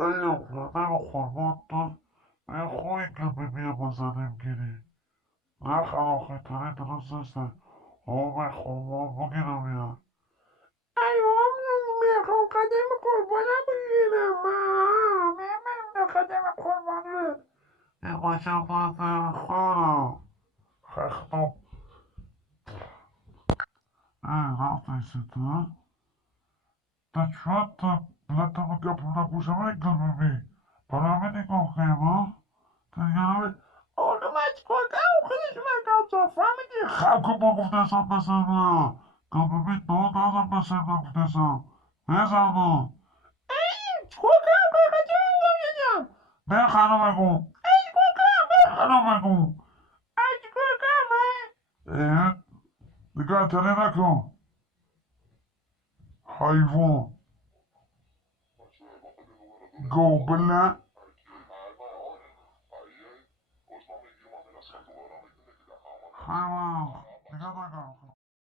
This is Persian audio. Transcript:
ايوه نمیخور تو خوبی که ببینم بزنیم گیری نه خلاقیتره درست نیسته میخوام بگیرم یا ایوام میخوام قدم قربانم بگیرم من قدم قربانه این باشم پس خورم خختم راستش تو تا شد تا لطه بگم نپوشم نگم ببین برای من نگاه خیمه تا یعنی اونو مچکل که خودش مگم تا فهمیدی خب که با گفتشم بسرم که ببین تو دازم بسرم گفتشم بزنم چکل که بگه جنگم بخنم بگو ای چکل که بخنم بگو ای چکل که من دیگه تره نکن حیوان گوبله حیوان دیگه نکن